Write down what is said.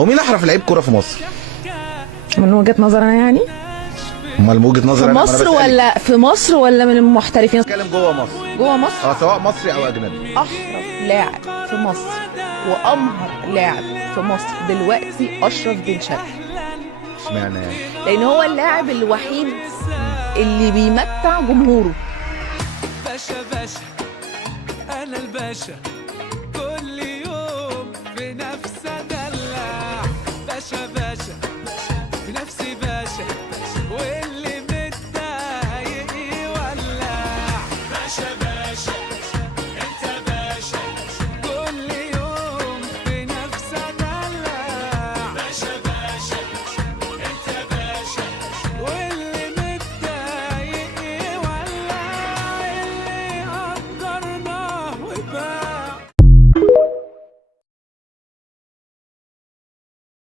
هو مين احرف لعيب كوره في مصر؟ من وجهة نظر انا يعني. امال من وجهه نظري في انا مصر بسألك. ولا في مصر ولا من المحترفين؟ بتكلم جوه مصر. جوه مصر. سواء مصري او اجنبي. احرف لاعب في مصر وامهر لاعب في مصر دلوقتي اشرف بن شرقي. اشمعنى يعني؟ لان هو اللاعب الوحيد اللي بيمتع جمهوره. باشا باشا انا الباشا